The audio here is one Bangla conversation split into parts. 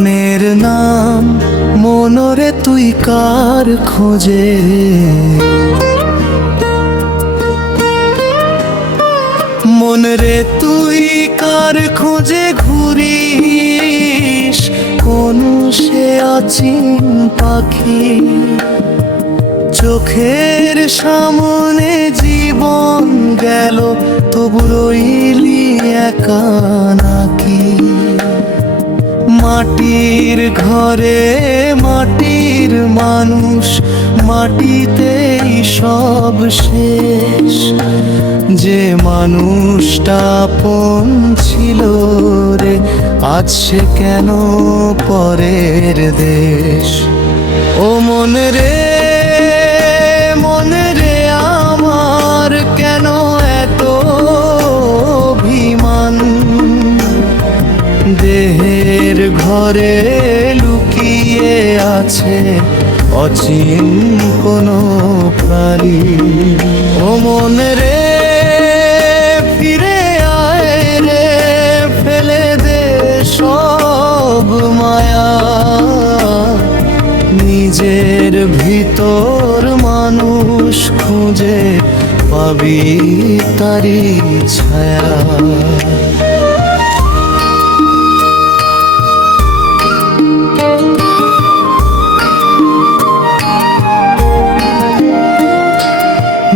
প্রাণের নাম মনরে তুই কার খোঁজে, মন রে তুই কার খোঁজে ঘুরিস, কোন সে আচিন পাখি চোখের সামনে জীবন গেল তবু রইলি একা নাকি। মাটির ঘরে মাটির মানুষ, মাটিতেই সব শেষ। যে মানুষটা আপন ছিল রে, আজ সে কেন পরের দেশ। ও মন রে আমার কেন এত অভিমান, দেহের ঘরে লুকিয়ে আছে অচিন কোনো প্রাণী। ও মন রে ফিরে আয় রে, ফেলে দে সব মায়া, নিজের ভিতর মানুষ খুঁজে পাবি তারি ছায়া।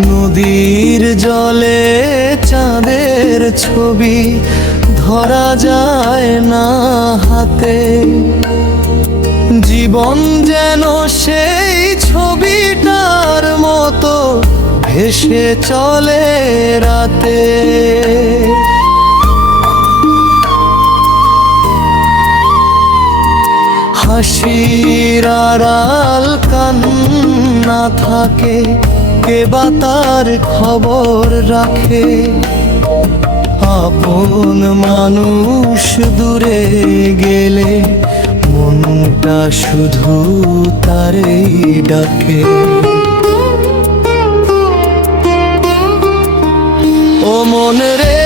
নদীর জলে চাঁদের ছবি ধরা যায় না হাতে, জীবন যেন সেই ছবিটার মতো ভেসে চলে রাতে। হাসির আড়াল কান্না থাকে, কে বা তার খবর রাখে। আপন মানুষ দূরে গেলে মনটা শুধু তারেই ডাকে। ও মন রে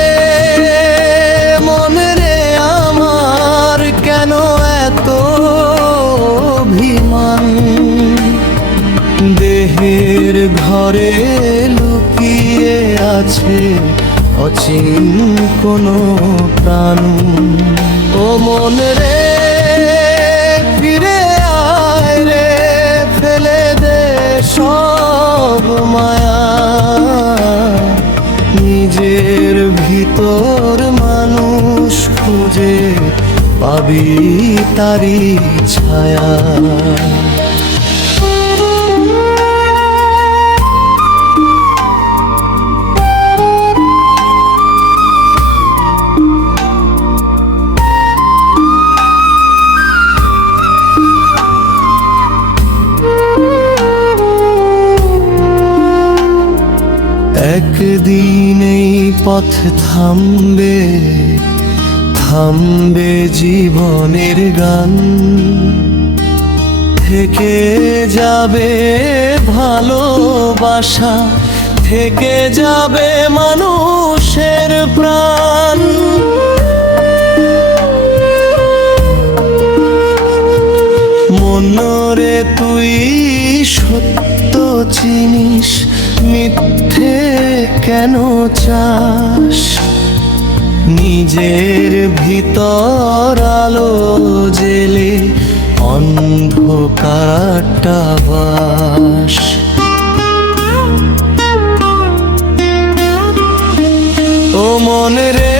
আমার কেন এত অভিমান, দেহের ঘরে লুকিয়ে আছে অচিন কোনো প্রাণ। ও মন রে ফিরে আয় রে, ফেলে দে সব মায়া, নিজের ভিতর মানুষ খুঁজে পাবি তারি ছায়া। একদিন এই পথ থামবে, থামবে জীবনের গান, থেকে যাবে ভালোবাসা, থেকে যাবে মানুষের প্রাণ। মনরে তুই সত্য চিনিস, মিথ্যে কেন চাস, নিজের ভিতর আলো জেলে অন্ধকারটা বাস। ও মন রে